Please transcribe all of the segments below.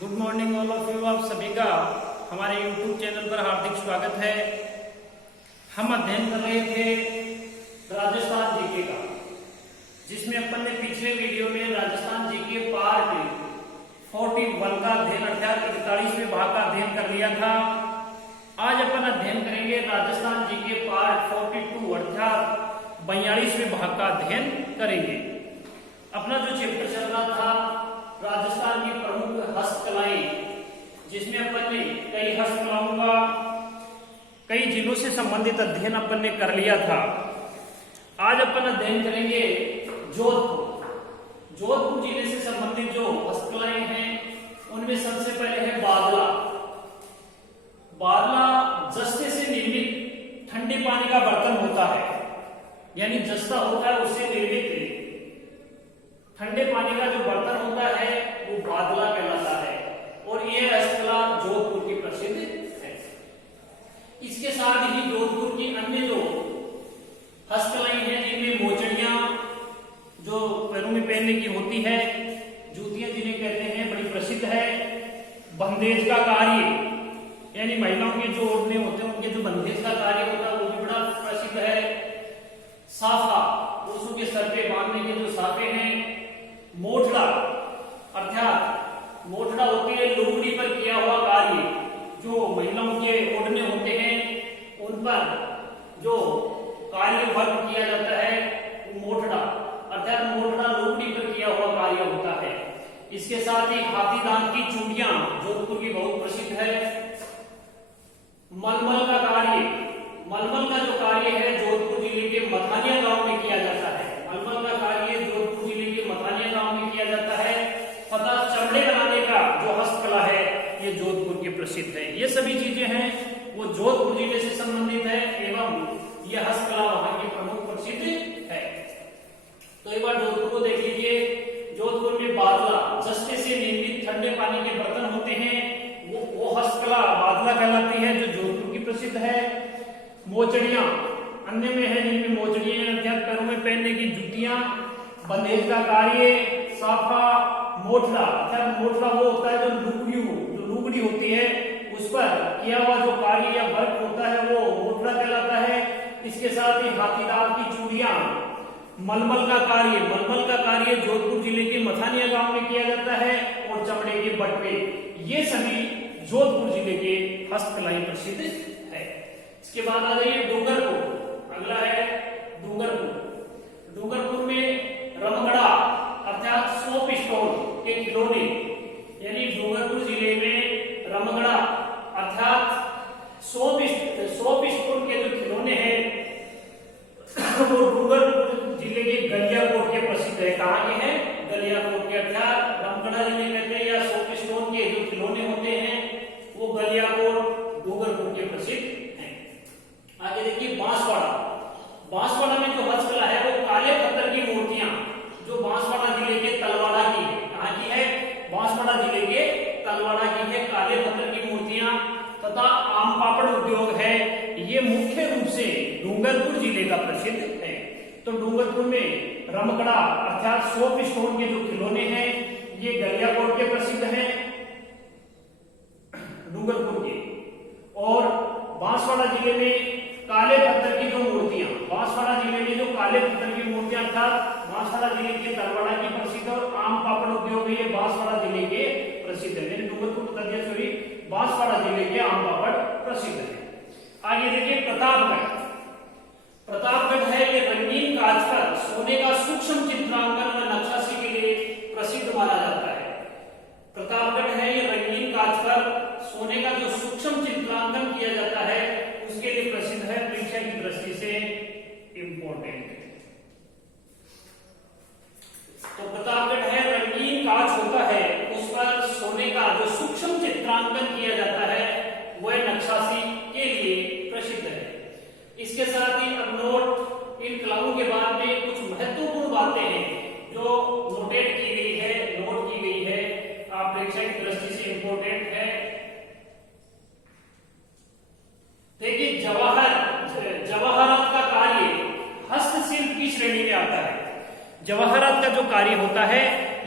Good morning all of you. आप सभी का हमारे YouTube चैनल पर हार्दिक स्वागत है। हम अध्ययन कर रहे थे राजस्थान जीके का, जिसमें अपन ने पिछले वीडियो में राजस्थान जीके पार्ट 41 का अध्ययन अर्थात 41वें भाग का अध्ययन कर लिया था। आज अपन अध्ययन करेंगे राजस्थान जीके पार्ट 42 अर्थात 42वें भाग का अध्ययन करेंगे। अपना जो चैप्टर चल रहा था राजस्थान की प्रमुख हस्तकलाएं, जिसमें अपन ने कई हस्तकलाओं का कई जिलों से संबंधित अध्ययन अपन ने कर लिया था। आज अपन अध्ययन करेंगे जोधपुर। जोधपुर जिले से संबंधित जो हस्तकलाएं हैं उनमें सबसे पहले है बादला। बादला जस्ते से निर्मित ठंडे पानी का बर्तन होता है, यानी जस्ता होता है उससे निर्मित ठंडे पानी का जो बर्तन होता है वो बादला कहलाता है, और यह हस्तकला जोधपुर की प्रसिद्ध है। इसके साथ ही जोधपुर की अन्य जो हस्तकलाएं हैं जिनमें मोचड़ियां जो पैरों में पहनने की होती है, जूतियां जिन्हें कहते हैं, बड़ी प्रसिद्ध है। बंदेज का कार्य, यानी महिलाओं के जो ओढ़ने होते हैं उनके जो बंदेज का कार्य होता है वो भी बड़ा प्रसिद्ध है। साफा, पुरुषों के सर पे बांधने के जो साफे हैं। मोठड़ा, अर्थात मोठड़ा होती है लुगड़ी पर किया हुआ कार्य, जो महिलाओं के ओढ़ने होते हैं उन पर जो कार्य वर्क किया जाता है वो मोठड़ा, अर्थात मोठड़ा लुगड़ी पर किया हुआ कार्य होता है। इसके साथ ही हाथी दांत की चूड़ियां जोधपुर की बहुत प्रसिद्ध है। मलमल का कार्य, मलमल का जो कार्य है जोधपुर जिले के मथानिया गांव में किया जाता है। मलमल का कार्य जोधपुर जिले के मथानिया गांव में किया जाता है। तथा चमड़े बनाने का जो हस्तकला है ये जोधपुर की प्रसिद्ध है। ये सभी चीजें हैं वो जोधपुर जिले से संबंधित है एवं यह हस्तकला वहां की प्रमुख प्रसिद्ध है। तो एक बार जोधपुर को देख लीजिए। जोधपुर में बादला जस्ते से निर्मित ठंडे पानी के बर्तन होते हैं, वो हस्तकला बादला कहलाती है जो जोधपुर की प्रसिद्ध है। मोचड़ियां अन्य में है, जिनमें मोचड़ियां अर्थात पैरों में पहनने की जूतियां। बंदेज का कार्य, साफा, मोठड़ा, अर्थात मोठड़ा वो होता है जो लुगड़ी होती है उस पर किया हुआ जो कार्य या वर्क होता है वो मोठड़ा कहलाता है। इसके साथ ही हाथीदांत की चूड़ियां। मलमल का कार्य, मलमल का कार्य जोधपुर जिले के मथानिया गांव में किया जाता है। और चमड़े के बटवे, ये सभी जोधपुर जिले के हस्तकलाएं प्रसिद्ध है। इसके बाद आ जाइए डूंगरपुर। अगला है डूंगरपुर। डूंगरपुर में रमगड़ा अर्थात सोप स्टोन के खिलौने, यानी डूंगरपुर जिले में रमगड़ा अर्थात सोप स्टोन के जो खिलौने हैं वो डूंगरपुर जिले के गलियाकोट के प्रसिद्ध है। कहाँ के हैं? गलियाकोट के, अर्थात रमगड़ा जिले कहते हैं या सोप स्टोन के जो खिलौने होते हैं वो गलियाकोट डूंगरपुर के प्रसिद्ध हैं। आगे देखिए बांसवाड़ा। बांसवाड़ा में जो हस्तकला है वो काले पत्थर की मूर्तियां, जो बांसवाड़ा जिले के तलवाड़ा की है। कहाँ की है? बांसवाड़ा जिले के तलवाड़ा की है। काले पत्थर की मूर्तियां तथा आम पापड़ उद्योग है, ये मुख्य रूप से डूंगरपुर जिले का प्रसिद्ध है। तो डूंगरपुर में रमकड़ा अर्थात सोप स्टोन के जो खिलौने हैं ये गलियाकोट के प्रसिद्ध हैं डूंगरपुर के। और बांसवाड़ा जिले में काले पत्थर की जो मूर्तियां, बांसवाड़ा जिले में जो काले पत्थर की मूर्तियां अर्थात बांसवाड़ा जिले के तलवाड़ा की प्रसिद्ध और आम पापड़ उद्योग ये बांसवाड़ा जिले के प्रसिद्ध है। मैंने डूंगरपुर बता दिया, सॉरी, बांसवाड़ा जिले के आम पापड़ प्रसिद्ध है। आगे देखिए प्रतापगढ़। प्रतापगढ़ है ये रंगीन कांच पर सोने का सूक्ष्म चित्रांकन व नक्काशी के लिए प्रसिद्ध माना जाता है। प्रतापगढ़ है ये रंगीन कांच पर सोने का जो सूक्ष्म चित्रांकन किया जाता है उसके लिए प्रसिद्ध है, परीक्षा की दृष्टि से इंपॉर्टेंट है। तो प्रतापगढ़ है रंगीन कांच होता है, उस पर सोने का जो सूक्ष्म चित्रांकन किया जाता है वह नक्काशी के लिए प्रसिद्ध है। इसके साथ ही अब नोट, इन कलाओं के बाद में कुछ महत्वपूर्ण बातें हैं जो नोटेट की गई है, नोट की गई है, आप परीक्षा की दृष्टि से इंपॉर्टेंट है। देखिए जवाहरात का कार्य हस्तशिल्प की श्रेणी में आता है। जवाहरात का जो कार्य होता है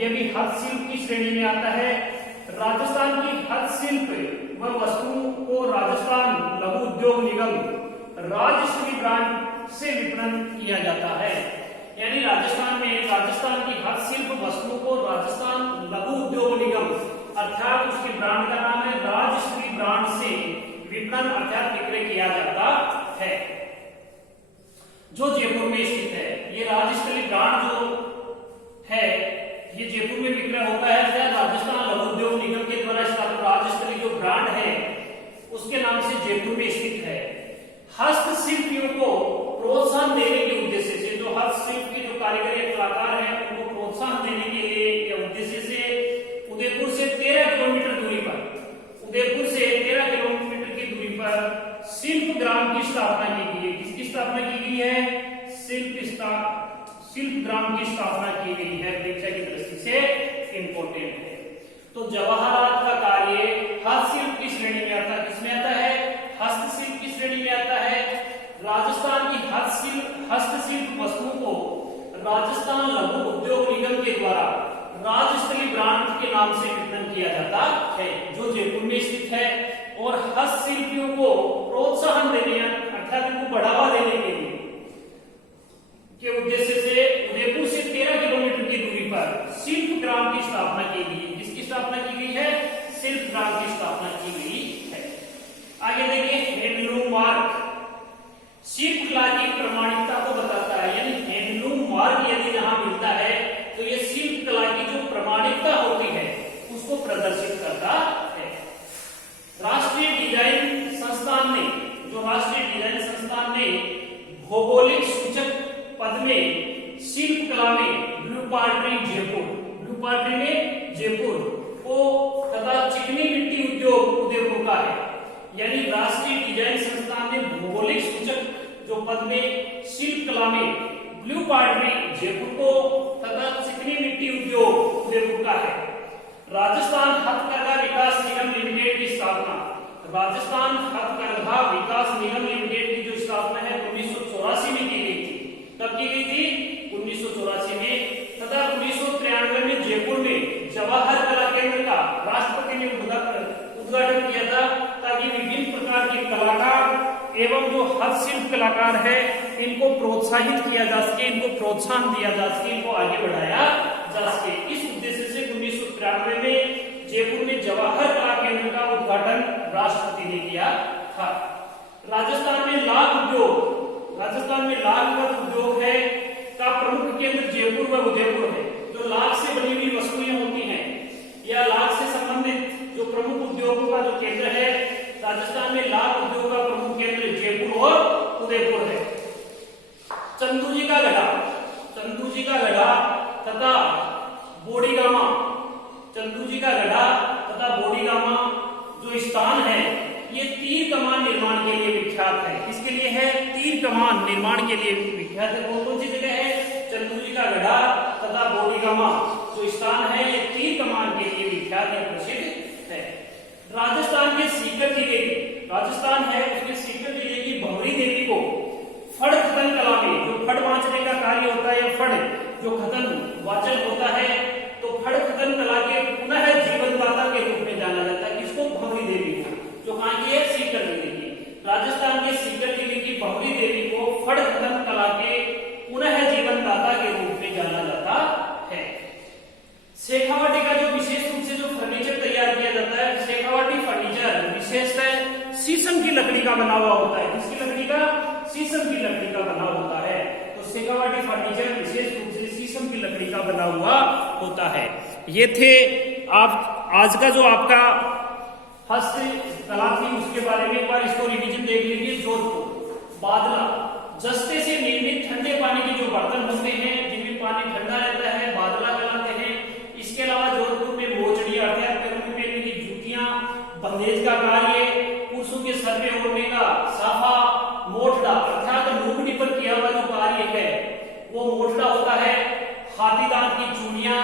यह भी हस्तशिल्प की श्रेणी में आता है। राजस्थान की हस्तशिल्प व वस्तुओं को राजस्थान लघु उद्योग निगम राजश्री ब्रांड से विपणन किया जाता है। यानी राजस्थान की हस्तशिल्प वस्तुओं को राजस्थान लघु उद्योग निगम अर्थात उसके ब्रांड का नाम है राजश्री ब्रांड से विपणन अर्थात विक्रय किया जाता है, जो जयपुर में स्थित है। ये राजस्थली ब्रांड जो है ये जयपुर में विक्रय होता है। राजस्थान लघु उद्योग निगम के द्वारा स्थापित राजस्थली जो ब्रांड है उसके नाम से जयपुर में स्थित है। हस्तशिल्पियों को प्रोत्साहन देने के उद्देश्य से, जो हस्तशिल्प के जो कारीगर या कलाकार हैं उनको प्रोत्साहन देने के लिए या उद्देश्य से उदयपुर से 13 किलोमीटर दूरी पर, उदयपुर से 13 किलोमीटर की दूरी पर शिल्प ग्राम की स्थापना की गई है। किसकी स्थापना की गई है? शिल्प ग्राम की स्थापना की गई है। परीक्षा की दृष्टि से इंपोर्टेंट है। तो जवाहरात का कार्य हस्तशिल्प की श्रेणी में आता है। किसमें आता है? हस्तशिल्प की श्रेणी में आता है। राजस्थान की हस्तशिल्प वस्तुओं को राजस्थान लघु उद्योग निगम के द्वारा राजस्थली ब्रांड के नाम से विपणन किया जाता है, जो जयपुर में स्थित है। और हस्तशिल्पियों को प्रोत्साहन देने अर्थात उनको बढ़ावा देने के लिए के उद्देश्य से उदयपुर से 13 किलोमीटर की दूरी पर शिल्प ग्राम की स्थापना की गई। जिसकी स्थापना की गई है? शिल्प ग्राम की स्थापना की गई है। आगे देखिए, हैंडलूम मार्क शिल्प कला की प्रमाणिकता को बताता है। यानी हैंडलूम मार्क यदि जहां मिलता है तो ये शिल्प कला की जो प्रमाणिकता होती है उसको प्रदर्शित करता है। राष्ट्रीय डिजाइन संस्थान ने भौगोलिक सूचक पद में शिल्प कला में ब्लू पार्ट्री में जयपुर को तथा चिकनी मिट्टी उद्योग उदयपुर का है। यानी राष्ट्रीय डिजाइन संस्थान ने भौगोलिक सूचक जो पद में शिल्प कला में ब्लू पार्ट्री जयपुर को तथा चिकनी मिट्टी उद्योग उदयपुर का है। राजस्थान हथकरघा विकास निगम लिमिटेड की स्थापना, राजस्थान हथकरघा विकास निगम लिमिटेड की जो स्थापना है 1984 में की गई थी। कब की गई थी? 1984 में। तथा 1993 में जयपुर में जवाहर कला केंद्र का राष्ट्रपति ने उद्घाटन किया था, ताकि विभिन्न प्रकार के कलाकार एवं जो हस्तशिल्प कलाकार है इनको प्रोत्साहित किया जा सके, इनको प्रोत्साहन दिया जा सके, इनको आगे बढ़ाया जा सके। इस उद्देश्य से 1993 में जयपुर में जवाहर कला केंद्र का उद्घाटन राष्ट्रपति ने किया था। राजस्थान में लाख उद्योग है का प्रमुख केंद्र जयपुर व उदयपुर है। जो लाख से बनी हुई वस्तुएं होती हैं या लाख से संबंधित जो प्रमुख उद्योगों का जो केंद्र है, राजस्थान में लाख उद्योग का प्रमुख केंद्र जयपुर और उदयपुर है। चंदूजी का गढ़ा तथा बोडीगामा जो स्थान है ये तीर कमान निर्माण के लिए विख्यात है। किसके लिए है? तीर कमान निर्माण के लिए विख्यात है। कौन सी जगह है? चंदूजी का गढ़ा तथा बोडीगामा जो स्थान है ये तीर कमान के लिए विख्यात है, प्रसिद्ध है। राजस्थान के सीकर जिले की भंवरी देवी को फड़ खतन कला में, जो फड़ वाचने का कार्य होता है या फड़ जो खतन वाचन होता है, तो फड़ खतन कला के पुनः जीवनदाता के रूप में जाना जाता है। किसको? भंवरी देवी को, जो कहां की है? सीकर जिले की। राजस्थान के सीकर जिले की भंवरी देवी को फड़ खतन कला के पुनः जीवनदाता के रूप में जाना जाता है। शेखावाटी का जो विशेष रूप से जो फर्नीचर तैयार किया जाता है, शेखावाटी फर्नीचर विशेषतः शीशम की लकड़ी का बना हुआ होता है। किसकी लकड़ी का? शीशम की लकड़ी का बना होता है। तो शेखावाटी फर्नीचर विशेष रूप से शीशम की लकड़ी का बना हुआ होता है। ये थे आप आज का जो आपका हस्तकला थी उसके बारे में एक बार इसको रिवीजन देख लीजिए। जोधपुर बादला जस्ते से निर्मित ठंडे पानी के जो बर्तन होते हैं जिनमें पानी ठंडा रहता है, बादला कहलाते हैं। इसके अलावा जोधपुर में मोचड़ी अर्थात पैरों में पहनने की जूतियां, बंदेज का कार्य, पुरुषों के सर पे ओढ़ने का साफा, मोटड़ा अर्थात लुगड़ी पर किया हुआ जो कार्य है वो मोटड़ा होता है। हाथी दांत की चूड़ियां,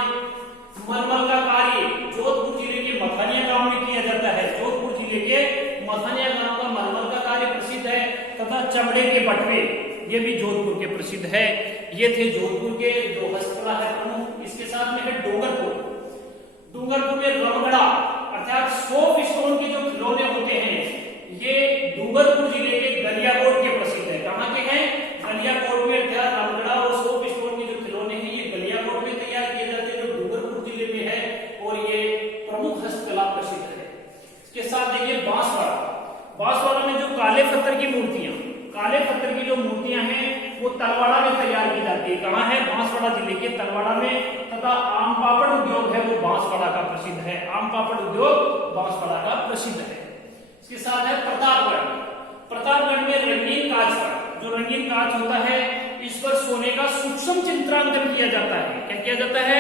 मलमल का कार्य जोधपुर जिले के मथानिया गांव में किया जाता है। जोधपुर जिले के मथानिया गांव का मलमल का कार्य प्रसिद्ध है। तथा चमड़े के बटवे ये भी जोधपुर के प्रसिद्ध है। ये थे जोधपुर के जो हस्तकला है प्रमुख। इसके साथ में है डूंगरपुर में रमगढ़ा अर्थात सोप स्टोन के जो खिलौने होते हैं ये डूंगरपुर जिले के गलियाकोट के प्रसिद्ध है। कहाँ के हैं? गलियाकोट में। अर्थात रामगढ़ और सोप स्टोन के जो खिलौने हैं ये गलियाकोट में तैयार किए जाते हैं, जो डूंगरपुर जिले में है, और ये प्रमुख हस्तकला प्रसिद्ध है। इसके साथ देखिए बांसवाड़ा। बांसवाड़ा में जो काले पत्थर की मूर्तियां, काले पत्थर की जो मूर्तियां हैं वो तलवाड़ा में तैयार की जाती है। कहाँ है? बांसवाड़ा जिले के तलवाड़ा में। तथा आम पापड़ उद्योग है वो बांसवाड़ा का प्रसिद्ध है। आम पापड़ उद्योग बांसवाड़ा का प्रसिद्ध है। इसके साथ है प्रतापगढ़। प्रतापगढ़ में रंगीन कांच पर, जो रंगीन कांच होता है इस पर सोने का सूक्ष्म चित्रांकन किया जाता है। क्या किया जाता है?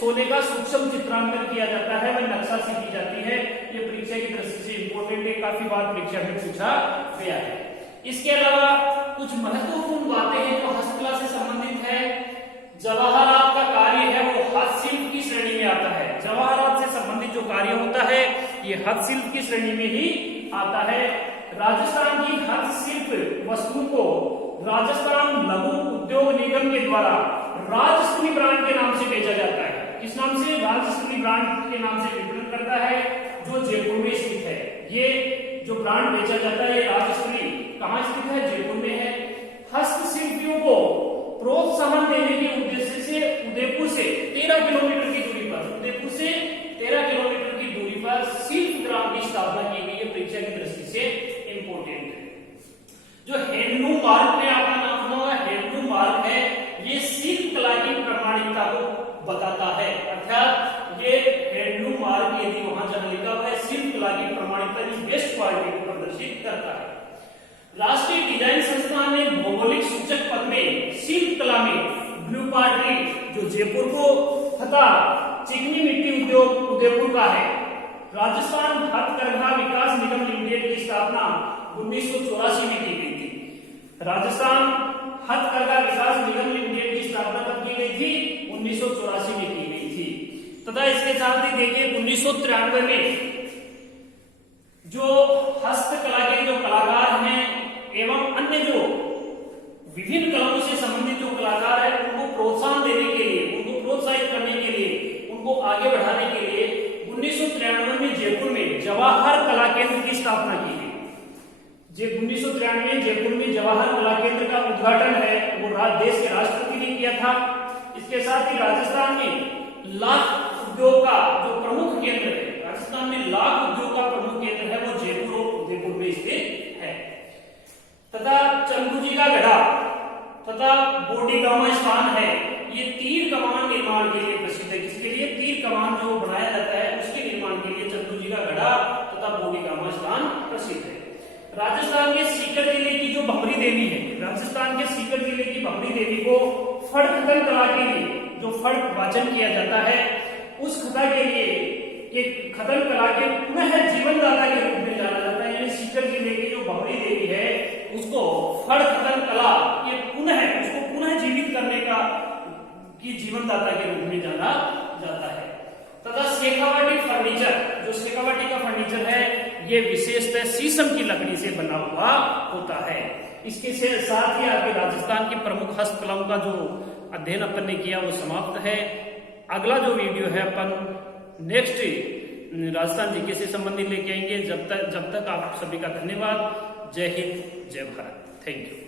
सोने का सूक्ष्म चित्रांकन किया जाता है, वह नक्काशी की जाती है। ये परीक्षा की दृष्टि से इंपॉर्टेंट है, काफी बार परीक्षा में पूछा गया है। इसके अलावा कुछ महत्वपूर्ण बातें हैं जो हस्तकला से संबंधित है। जवाहरात का कार्य है वो हस्तशिल्प की श्रेणी में आता है। जवाहरात से संबंधित जो कार्य होता है ये हस्तशिल्प की श्रेणी में ही आता है। राजस्थान की हस्तशिल्प वस्तु को राजस्थान लघु उद्योग निगम के द्वारा राजस्थानी ब्रांड के नाम से बेचा जाता है। किस नाम से? राजस्थानी ब्रांड के नाम से वितरण करता है, जो जयपुर में स्थित है। ये जो ब्रांड बेचा जाता है राजस्थानी कहाँ स्थित है? जयपुर में है। हस्तशिल्पियों को प्रोत्साहन देने के उद्देश्य से उदयपुर से 13 किलोमीटर की दूरी पर, उदयपुर से 13 किलोमीटर की दूरी पर शिल्प ग्राम की स्थापना की गई है। परीक्षा की दृष्टि से इंपोर्टेंट है। जो हैंडलूम मार्क में आपका नाम सुना होगा, हैंडलूम मार्क है, ये शिल्प कला की प्रामाणिकता को बताता है। अर्थात ये हैंडलूम मार्क यदि वहां जहां लिखा हुआ है शिल्प कला की प्रामाणिकता की बेस्ट क्वालिटी को प्रदर्शित करता है। राष्ट्रीय डिजाइन संस्थान ने भौगोलिक सूचक पद में शिल्प कला में ब्लू पार्टी जो जयपुर को तथा चिकनी मिट्टी उद्योग उदयपुर का है। राजस्थान हथकरघा विकास निगम लिमिटेड की स्थापना 1984 में की गई थी। राजस्थान हथकरघा विकास निगम लिमिटेड की स्थापना कब की गई थी? 1984 में की गई थी। तथा इसके साथ ही देखिए 1993 में जो हस्तकला के जो कलाकार हैं एवं अन्य जो विभिन्न कलाओं से संबंधित जो कलाकार है उनको प्रोत्साहन देने के लिए, उनको प्रोत्साहित करने के लिए, उनको आगे बढ़ाने के लिए 1993 में जयपुर में जवाहर कला केंद्र की स्थापना की गई। 1993 में जयपुर में जवाहर कला केंद्र का उद्घाटन है वो देश के राष्ट्रपति ने किया था। इसके साथ ही राजस्थान में लाख उद्योग का जो प्रमुख केंद्र है, राजस्थान में लाख उद्योग का प्रमुख केंद्र है वो जयपुर और उदयपुर में स्थित है। तथा चंदूजी का गढ़ा तथा बोडीगामा स्थान है, ये तीर कमान निर्माण के लिए प्रसिद्ध है। किसके लिए? तीर कमान जो बनाया जाता है उसके निर्माण के लिए चंदूजी का गढ़ा तथा बोडीगामा स्थान प्रसिद्ध है। राजस्थान के सीकर जिले की जो भमरी देवी है, राजस्थान के सीकर जिले की भमरी देवी को फड़ खतन कला के लिए जो फड़ वाचन किया जाता है उस कथा के लिए खतन कला के पुनः जीवनदाता के रूप में जाना जाता है। यानी सीकर जिले की जो भमरी देवी है उसको फड़ खतन कला के उसको पुनः जीवित करने का की जीवनदाता के रूप में जाना जाता है। तथा शेखावाटी फर्नीचर, जो शेखावाटी का फर्नीचर है ये विशेषतः शीशम की लकड़ी से बना हुआ होता है। इसके साथ ही आपके राजस्थान की प्रमुख हस्तकलाओं का जो अध्ययन अपन ने किया वो समाप्त है। अगला जो वीडियो है अपन नेक्स्ट राजस्थान जीके से संबंधित लेके आएंगे। जब तक आप सभी का धन्यवाद। जय हिंद, जय भारत। Thank you.